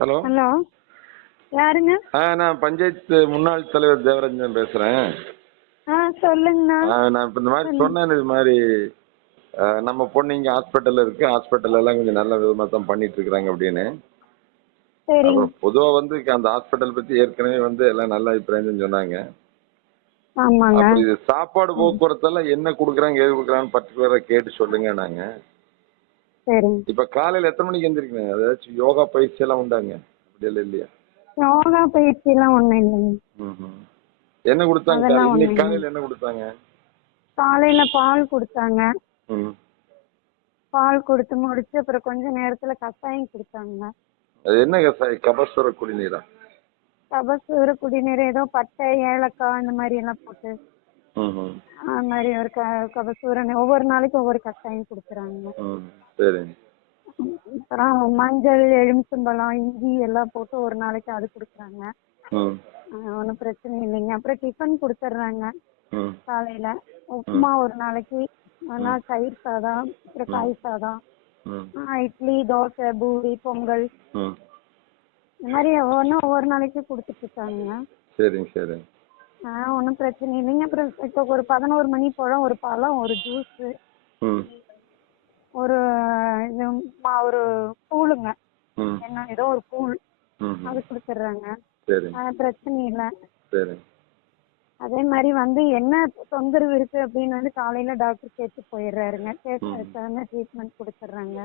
Hello? Hello. யாருங்க? ஆ நான் பஞ்சாயத்து முன்னாள் தலைவர் தேவரஞ்சன் பேசுறேன். ஆ சொல்லுங்கண்ணா. ஆ, நான் இப்போ இந்த மாதிரி சொன்னேன் இது மாதிரி ஆ, நம்ம பொண்ணு இங்கே ஹாஸ்பிட்டலில் இருக்கு. ஹாஸ்பிட்டல் எல்லாம் கொஞ்சம் நல்ல விதமாக தான் பண்ணிட்டு இருக்கிறாங்க அப்படின்னு. சரிங்க. பொதுவாக வந்து அந்த ஹாஸ்பிட்டல் பற்றி ஏற்கனவே வந்து எல்லாம் நல்ல அபிப்பிராயம் சொன்னாங்க. ஆமாங்க. அப்புறம் இது சாப்பாடு போக்குவரத்தெல்லாம் என்ன கொடுக்குறாங்க ஏது கொடுக்குறாங்கன்னு பர்டிகுலராக கேட்டு சொல்லுங்க நாங்கள் சரிங்க. இப்போ காலையில் எத்தனை மணிக்கு எந்திரிக்கணும்? ஏதாச்சும் யோகா பயிற்சி எல்லாம் உண்டாங்க? அப்படி எல்லாம் இல்லையா? யோகா பயிற்சியெல்லாம் ஒன்றும் இல்லைங்க. ம்ஹும். என்ன கொடுத்தாங்க? இன்னைக்கு ஒண்ணும் காலையில் என்ன கொடுத்தாங்க? காலையில் பால் கொடுத்தாங்க. பால் கொடுத்து முடிச்சு அப்புறம் கொஞ்ச நேரத்தில் கஷாயம் கொடுத்தாங்க. அது என்ன கசாயம் கபசுர குடிநீரா? கபசூர குடிநீர் ஏதோ பட்டை ஏலக்காய் இந்த மாதிரி எல்லாம் போட்டு அந்த மாதிரி ஒரு கபசூரன் ஒவ்வொரு நாளைக்கும் ஒவ்வொரு கஷாயம் கொடுக்குறாங்க அப்புறம் மஞ்சள் எலுமிச்சம்பழம் இஞ்சி எல்லாம் போட்டு ஒரு நாளைக்கு அது கொடுக்குறாங்க. ம் ஒன்றும் பிரச்சனை இல்லைங்க. அப்புறம் டிஃபன் கொடுத்துட்றாங்க காலையில் உப்புமா ஒரு நாளைக்கு. நாள் தயிர் சாதம் அப்புறம் காய் சாதம். இட்லி தோசை பூரி பொங்கல். இந்த மாதிரி ஒவ்வொன்றும் ஒவ்வொரு நாளைக்கு கொடுத்துட்டு இருக்காங்க. சரிங்க சரிங்க. ஆ ஒன்றும் பிரச்சனை இல்லைங்க அப்புறம் இப்போ ஒரு பதினோரு மணி போல ஒரு பழம் ஒரு ஜூஸு ம். ஒரு இது மா- ஒரு கூழுங்க. ம். என்ன ஏதோ ஒரு கூழ். ம் அது கொடுத்துட்றாங்க ஆ, பிரச்சனை இல்லை. அதே மாதிரி வந்து என்ன தொந்தரவு இருக்கு அப்படின்னு வந்து காலையில டாக்டர் கேட்டு போயிடுறாருங்க கேட்டு ட்ரீட்மெண்ட் கொடுத்துட்றாங்க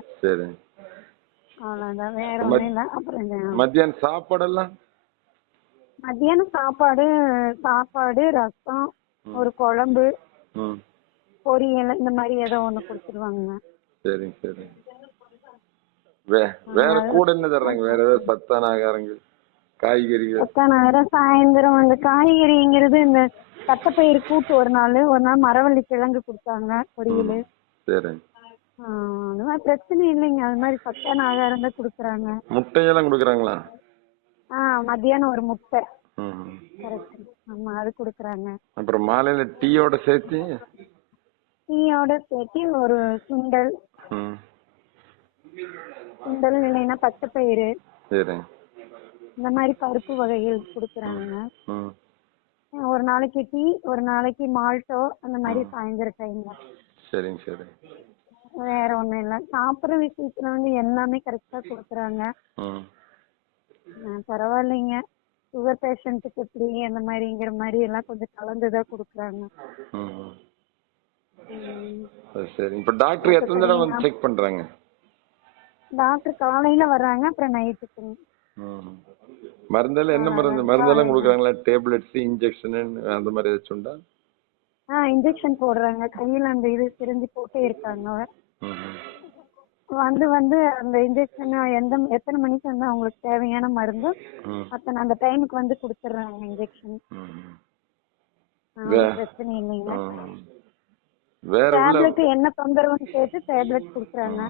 அவ்வளோதான் வேற ஒன்றும் இல்லை. அப்புறம் இந்த மத்தியானம் சாப்பாடெல்லாம்? மத்தியானம் சாப்பாடு சாப்பாடு ரசம் ஒரு குழம்பு பொரியல் இந்த மாதிரி ஏதோ ஒன்று கொடுத்துருவாங்க. சரிங்க வே வேற கூட என்ன தர்றாங்க? வேற ஏதாவது சத்தான ஆகாரங்கள் காய்கறிகள்? எத்தனை நேரம் சாயந்தரம் அந்த காய்கறிங்கிறது இந்த தட்டைப்பயிறு கூட்டு ஒரு நாள் ஒரு நாள் மரவள்ளி கிழங்கு கொடுத்தாங்க பொரியல். சரிங்க. அது மாதிரி பிரச்சனை இல்லைங்க. அது மாதிரி சத்தான ஆகாரம் தான் கொடுக்குறாங்க. முட்டையெல்லாம் கொடுக்குறாங்களா? மத்தியானம் ஒரு முட்டை. ம் கரெக்ட். ஆமாம் அது கொடுக்குறாங்க. அப்புறம் மாலையில டீயோட சேர்த்து? டீயோட சேர்த்து ஒரு சுண்டல். சுண்டல் இல்லைன்னா பச்சைப்பயிறு இந்த மாதிரி பருப்பு வகைகள் கொடுக்குறாங்க. ஒரு நாளைக்கு டீ ஒரு நாளைக்கு மால்ட்டோ அந்த மாதிரி சாயந்தர டைம்ல சரிங்க சரிங்க வேற ஒன்றும் இல்லை. சாப்பிட்ற விஷயத்துல வந்து எல்லாமே கரெக்டாக கொடுக்குறாங்க. பரவாயில்லைங்க. சுகர் பேஷண்ட்டுக்கு இப்படி அந்த மாதிரிங்கிற மாதிரி எல்லாம் கொஞ்சம் கலந்து தான் கொடுக்குறாங்க. சரி. இப்போ டாக்டர் எத்தனை தடவை வந்து செக் பண்றாங்க? டாக்டர் காலையில வர்றாங்க அப்புறம் நைட்டுக்கு மருந்தெல்லாம் என்ன மருந்து? மருந்தெல்லாம் கொடுக்குறாங்களா? டேப்லெட்ஸ் இன்ஜெக்ஷன் அந்த மாதிரி ஏதாச்சும் உண்டா? ஆ இன்ஜெக்ஷன் போடுறாங்க. கையில அந்த இது சிரிஞ்சு போட்டே இருக்காங்க. வந்து வந்து அந்த இன்ஜெக்ஷன் எந்த எத்தனை மணிக்கு வந்து அவங்களுக்கு தேவையான மருந்து அத்தனை அந்த டைமுக்கு வந்து கொடுத்துட்றாங்க இன்ஜெக்ஷன் பிரச்சனை இல்லைங்க டேப்லெட் என்ன தொந்தரவுன்னு கேட்டு டேப்லெட் கொடுக்குறாங்க.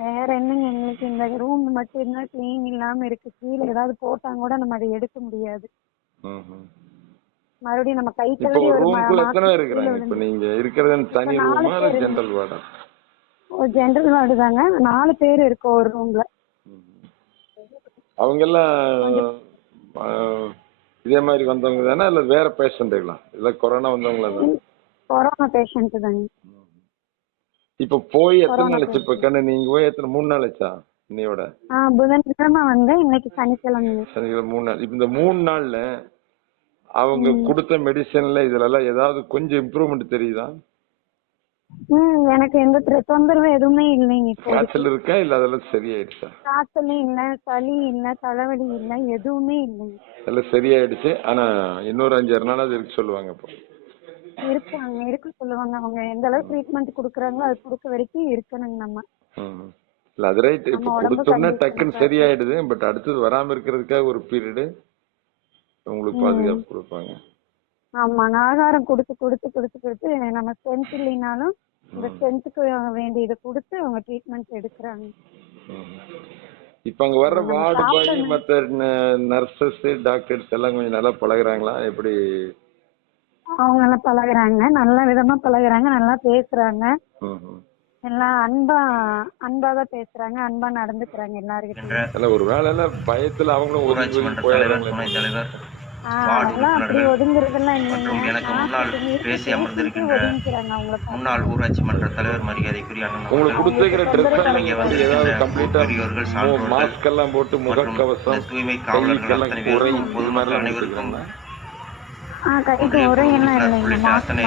வேற என்னங்க எங்களுக்கு இந்த ரூம் மட்டும் இருந்தா க்ளீன் இல்லாம இருக்கு. கீழே ஏதாவது போட்டாங்க கூட நம்ம அதை எடுக்க முடியாது. மறுபடியும் நம்ம கை கழுவி ஒரு ரூம்குள்ள மா- எத்தனை பேர் மாசத்துக்கு இருக்கிறாங்க? கீழே இப்போ நீங்க இருக்கிறது தனி ரூமா. ஜெனரல் வார்டா ஜென்ரல் வார்டு தாங்க நாலு பேர் இருக்கோம் ஒரு ரூம்ல அவங்க எல்லாம் இதே மாதிரி வந்தவங்க தானே? இல்ல வேற பேஷண்ட்டுங்களா இல்ல கொரோனா வந்தவங்களா தான்? கொரோனா பேஷண்ட் தாங்க. இப்போ போய் எத்தனை நாள் இப்போ கண்ணு நீங்க போய் எத்தனை மூணு நாள் ஆச்சா? இன்னையோட? புதன்கிழமை வந்து இன்னைக்கு சனிக்கிழமை. சனிக்கிழமை மூணு நாள். இப்போ இந்த மூணு நாள்ல அவங்க கொடுத்த மெடிசன்ல இதுல எல்லாம் ஏதாவது கொஞ்சம் இம்ப்ரூவ்மெண்ட் தெரியுதா? ம் எனக்கு எந்த தொந்தரவும் எதுவுமே இல்லைங்க. காய்ச்சல் இருக்கா இல்ல அதெல்லாம் சரியாயிடுச்சா? காய்ச்சலும் இல்ல சளி இல்ல தலைவலி இல்ல எதுவுமே இல்லைங்க. எல்லாம் சரியாயிடுச்சு. ஆனா இன்னொரு அஞ்சாறு நாள் அது இருக்கு சொல்லுவாங்க இப்போ இருக்காங்க இருக்க சொல்லுவாங்க. அவங்க எந்த அளவுக்கு ட்ரீட்மெண்ட் கொடுக்குறாங்களோ அது கொடுக்க வரைக்கும் இருக்கணுங்க நம்ம. இல்ல அது ரைட் இப்போ கொடுத்தோம்னா டக்குன்னு சரியாயிடுது. பட் அடுத்தது வராம இருக்கிறதுக்காக ஒரு பீரியடு உங்களுக்கு பாதுகாப்பு கொடுப்பாங்க. ஆமா ஆகாரம் கொடுத்து கொடுத்து கொடுத்து கொடுத்து நம்ம ஸ்ட்ரென்த் இல்லைனாலும் இந்த ஸ்ட்ரென்த்துக்கு வேண்டியதை கொடுத்து அவங்க ட்ரீட்மெண்ட் எடுக்கிறாங்க. இப்ப அங்க வர்ற வார்டு பாய் மத்த நர்சஸ் டாக்டர்ஸ் எல்லாம் கொஞ்சம் நல்லா பழகுறாங்களா? எப்படி? அவங்க எல்லாம் பழகுறாங்க நல்ல விதமா பழகுறாங்க நல்லா பேசுறாங்க. எல்லாம் அன்பா அன்பா தான் பேசுறாங்க அன்பா நடந்துக்கிறாங்க எல்லாருக்கிட்டையும் ஒரு வேலையில பயத்துல அவங்களும் தலைவர். மற்றும் எனக்கு முன்னால் பேசி அமர்ந்திருக்கின்ற. முன்னாள் ஊராட்சி மன்ற தலைவர் மரியாதைக்குரிய சான்றோர்கள் போட்டு முகக்கவசம் தூய்மை காவலர்கள் அத்தனை பேருக்கும் பொதுமக்கள் அனைவருக்கும் அத்தனை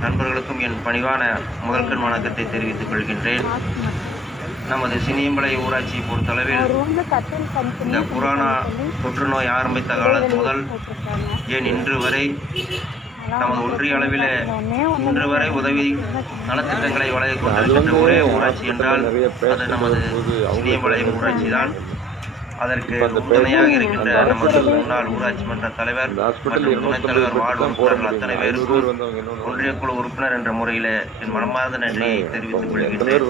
நண்பர்களுக்கும் என் பணிவான முதல்கண் வணக்கத்தை தெரிவித்துக் கொள்கின்றேன். நமது சினியம்பலை ஊராட்சியை பொறுத்தளவில் இந்த கொரோனா தொற்று நோய் ஆரம்பித்த காலத்து முதல் ஏன் இன்று வரை நமது ஒன்றிய அளவில் இன்று வரை உதவி நலத்திட்டங்களை வழங்கிக் கொண்டிருக்கின்ற ஒரே ஊராட்சி என்றால் அது நமது சினியம்பாளையம் ஊராட்சி தான் அதற்கு உறுதுணையாக இருக்கின்ற நமது முன்னாள் ஊராட்சி மன்ற தலைவர் மற்றும் துணைத் தலைவர் வார்டு உறுப்பினர்கள் அத்தனை பேருக்கும் ஒன்றிய குழு உறுப்பினர் என்ற முறையில் என் மனமார்ந்த நன்றியை தெரிவித்துக் கொள்கின்றேன்.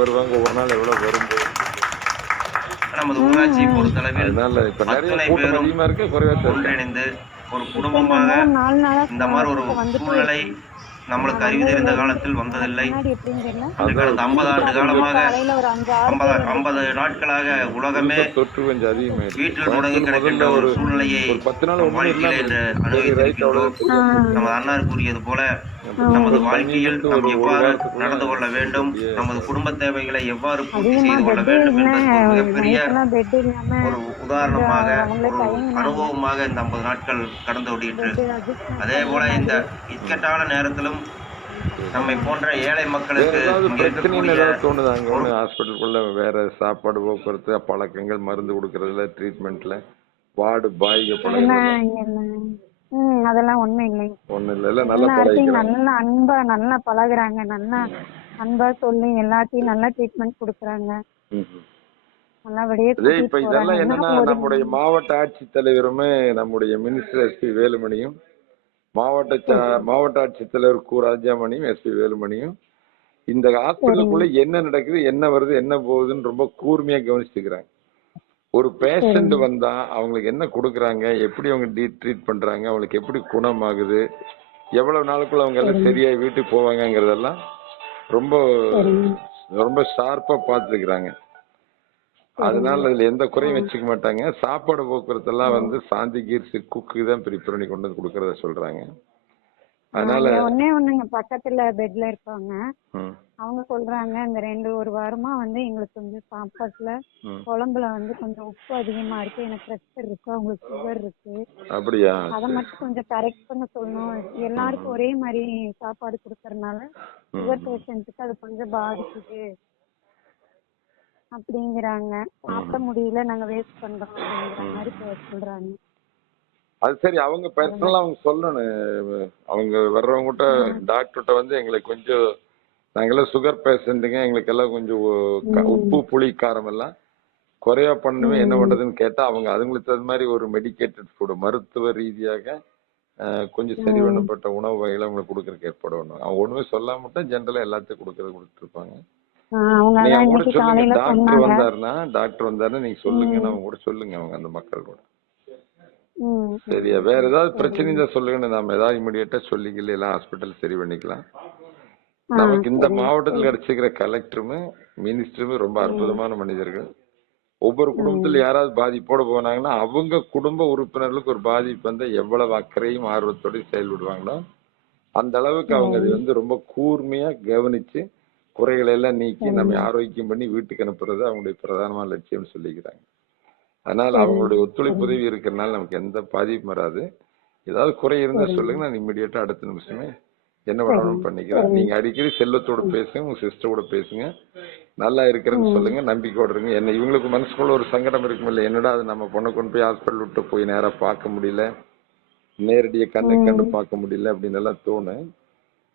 நமது ஊராட்சியை பொறுத்தளவில் அத்தனை பேரும் ஒன்றிணைந்து ஒரு குடும்பமாக இந்த மாதிரி ஒரு சூழ்நிலை நம்மளுக்கு அறிவு தெரிந்த காலத்தில் வந்ததில்லை. கடந்த ஐம்பது ஆண்டு காலமாக ஐம்பது ஐம்பது நாட்களாக உலகமே வீட்டில் முடங்கி கிடக்கின்ற ஒரு சூழ்நிலையை வாழ்க்கையில அனுபவித்திருக்கின்றோம். நமது அன்னார் கூறியது போல நமது வாழ்க்கையில் நாம் எவ்வாறு நடந்து கொள்ள வேண்டும் நமது குடும்ப தேவைகளை எவ்வாறு பூர்த்தி செய்து கொள்ள வேண்டும் என்பதற்கு ஒரு மிகப்பெரிய ஒரு உதாரணமாக ஒரு அனுபவமாக இந்த ஐம்பது நாட்கள் கடந்து ஓடிட்டு அதே போல இந்த இக்கட்டான நேரத்திலும் நம்மை போன்ற ஏழை மக்களுக்கு ஏதாவது இங்கே பிரச்சனைன்னு இருக்கக்கூடிய ஏதாவது தோணுதா? அங்க ஒண்ணு ஹாஸ்பிட்டலுக்குள்ள வேற சாப்பாடு போக்குவரத்து பழக்கங்கள் மருந்து கொடுக்கறதுல ட்ரீட்மெண்ட்ல வார்டு பாய்க பழக்கம். ம் அதெல்லாம் ஒண்ணும் இல்லைங்க ஒண்ணு இல்ல. இல்ல நல்லா எல்லாத்தையும் நல்லா அன்பா நல்லா பழகுறாங்க. நல்லா அன்பா சொல்லி எல்லாத்தையும் நல்லா ட்ரீட்மெண்ட் கொடுக்குறாங்க. நல்லபடியா இப்ப கூட்டிட்டு இதெல்லாம் போறாங்க என்னன்னா என்ன ஒரு- நம்முடைய மாவட்ட ஆட்சித்தலைவருமே நம்முடைய மினிஸ்டர் எஸ்பி வேலுமணியும் மாவட்ட ச- மாவட்ட ஆட்சித்தலைவர் கு ராஜாமணியும் எஸ்பி வேலுமணியும் இந்த ஹாஸ்பிட்டலுக்குள்ள என்ன நடக்குது என்ன வருது என்ன போகுதுன்னு ரொம்ப கூர்மையா கவனிச்சுக்கிறாங்க ஒரு பேஷண்ட் வந்தா அவங்களுக்கு என்ன கொடுக்குறாங்க? எப்படி அவங்க ட்ரீட் பண்றாங்க? அவங்களுக்கு எப்படி குணமாகுது? எவ்வளவு நாளுக்குள்ள அவங்க எல்லாம் சரியா வீட்டுக்கு போவாங்கங்கிறதெல்லாம் ரொம்ப ரொம்ப ஷார்ப்பா பார்த்துக்கிறாங்க. அதனால அதுல எந்த குறையும் வச்சுக்க மாட்டாங்க. சாப்பாடு போக்குவரத்து எல்லாம் வந்து சாந்தி கீர்ஸ் குக்கு தான் ப்ரிப்பேர் பண்ணி கொண்டு வந்து கொடுக்கறத சொல்றாங்க. அதனால ஒண்ணே ஒண்ணுங்க பக்கத்துல பெட்ல இருப்பாங்க. அவங்க சொல்றாங்க இந்த ரெண்டு ஒரு வாரமா வந்து எங்களுக்கு கொஞ்சம் சாப்பாட்டுல. குழம்புல வந்து கொஞ்சம் உப்பு அதிகமா இருக்கு. எனக்கு ப்ரெஷர் இருக்கு அவங்களுக்கு சுகர் இருக்கு. அப்படியா? அதை மட்டும் கொஞ்சம் கரெக்ட் பண்ண சொல்லணும். எல்லாருக்கும் ஒரே மாதிரி சாப்பாடு கொடுக்கறதுனால சுகர் பேஷண்ட்டுக்கு அது கொஞ்சம் பாதிக்குது அப்படிங்கிறாங்க. சாப்பிட முடியல நாங்க வேஸ்ட் பண்றோம் அப்படிங்கிற மாதிரி சொல்றாங்க. அது சரி அவங்க பர்சனலா அவங்க சொல்லணும். அவங்க வர்றவங்ககிட்ட டாக்டர்கிட்ட வந்து எங்களுக்கு கொஞ்சம் நாங்கெல்லாம் சுகர் பேஷண்ட்டுங்க எங்களுக்கு எல்லாம் கொஞ்சம் உப்பு புளி காரம் எல்லாம் குறைவா பண்ணுவேன் என்ன பண்றதுன்னு கேட்டா அவங்க அதுங்களுக்கு தகுந்த மாதிரி ஒரு மெடிக்கேட்டட் ஃபுட் மருத்துவ ரீதியாக கொஞ்சம் சரி பண்ணப்பட்ட உணவு வகைகளை அவங்களுக்கு கொடுக்கறதுக்கு ஏற்பாடு பண்ணுவாங்க அவங்க ஒண்ணுமே சொல்லாம மட்டும் ஜென்ரலா எல்லாத்தையும் கொடுக்கறது கொடுத்துருப்பாங்க. நீங்க கூட சொல்லுங்க. டாக்டர் வந்தாருன்னா டாக்டர் வந்தாருன்னா நீங்க சொல்லுங்க. அவங்க கூட சொல்லுங்க. அவங்க அந்த மக்கள் கூட. சரியா வேற ஏதாவது பிரச்சனை இருந்தா சொல்லுங்க நாம ஏதாவது இமிடியேட்டா சொல்லிக்கல எல்லாம் ஹாஸ்பிட்டல் சரி பண்ணிக்கலாம். நமக்கு இந்த மாவட்டத்தில் கிடைச்சிருக்கிற கலெக்டருமே மினிஸ்டருமே ரொம்ப அற்புதமான மனிதர்கள். ஒவ்வொரு குடும்பத்துல யாராவது பாதிப்போட போனாங்கன்னா அவங்க குடும்ப உறுப்பினர்களுக்கு ஒரு பாதிப்பு வந்தா எவ்வளவு அக்கறையும் ஆர்வத்தோடயும் செயல்படுவாங்களோ அந்த அளவுக்கு அவங்க அது வந்து ரொம்ப கூர்மையா கவனிச்சு குறைகளை எல்லாம் நீக்கி நம்ம ஆரோக்கியம் பண்ணி வீட்டுக்கு அனுப்புறது அவங்களுடைய பிரதானமான லட்சியம் சொல்லிக்கிறாங்க. அதனால அவங்களுடைய ஒத்துழைப்பு உதவி இருக்கிறதுனால நமக்கு எந்த பாதிப்பும் வராது. ஏதாவது குறை இருந்தா சொல்லுங்க. நான் இம்மிடியட்டா அடுத்த நிமிஷமே என்ன வேணாலும் பண்ணிக்கிறேன். நீங்க அடிக்கடி செல்வத்தோட பேசுங்க. உங்க சிஸ்டர் கூட பேசுங்க. நல்லா இருக்கிறேன்னு சொல்லுங்க. நம்பிக்கையோட இருங்க. என்ன இவங்களுக்கு மனசுக்குள்ள ஒரு சங்கடம் இருக்கும் இல்ல என்னடா அது? நம்ம பொண்ணை கொண்டு போய் ஹாஸ்பிட்டல் விட்டு போய் நேரா பார்க்க முடியல. நேரடியா கண்ணு கண்டு பார்க்க முடியல அப்படின்னு எல்லாம் தோணும்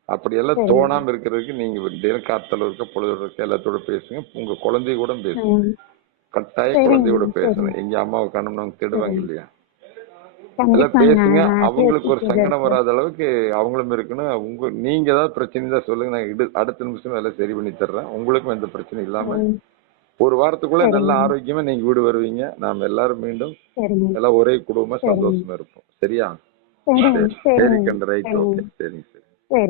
அப்படியெல்லாம் தோணாம இருக்கிறதுக்கு நீங்க தினம் காத்தல இருக்க பொழுது இருக்க எல்லாத்தோட பேசுங்க. உங்க குழந்தைய கூட பேசுங்க ம். கட்டாய குழந்தையோட பேசணும். எங்க அம்மாவை காணும் அவங்க திடுவாங்க இல்லையா? கண்டிப்பாங்க பேசுங்க. அவங்களுக்கு ஒரு சங்கடம் வராத அளவுக்கு அவங்களும் இருக்கணும். உங்க நீங்க ஏதாவது பிரச்சனை தான் சொல்லுங்க. நான் இடு- அடுத்த நிமிஷம் எல்லாம் சரி பண்ணி தர்றேன். உங்களுக்கும் எந்த பிரச்சனையும் இல்லாம. ஒரு வாரத்துக்குள்ள நல்ல ஆரோக்கியமா நீங்க வீடு வருவீங்க. நாம எல்லாரும் மீண்டும் எல்லாம் ஒரே குடும்பமா சந்தோஷமா இருப்போம். சரியா? சரி. கண்ட ரைட். ஓகே. சரிங்க சரி.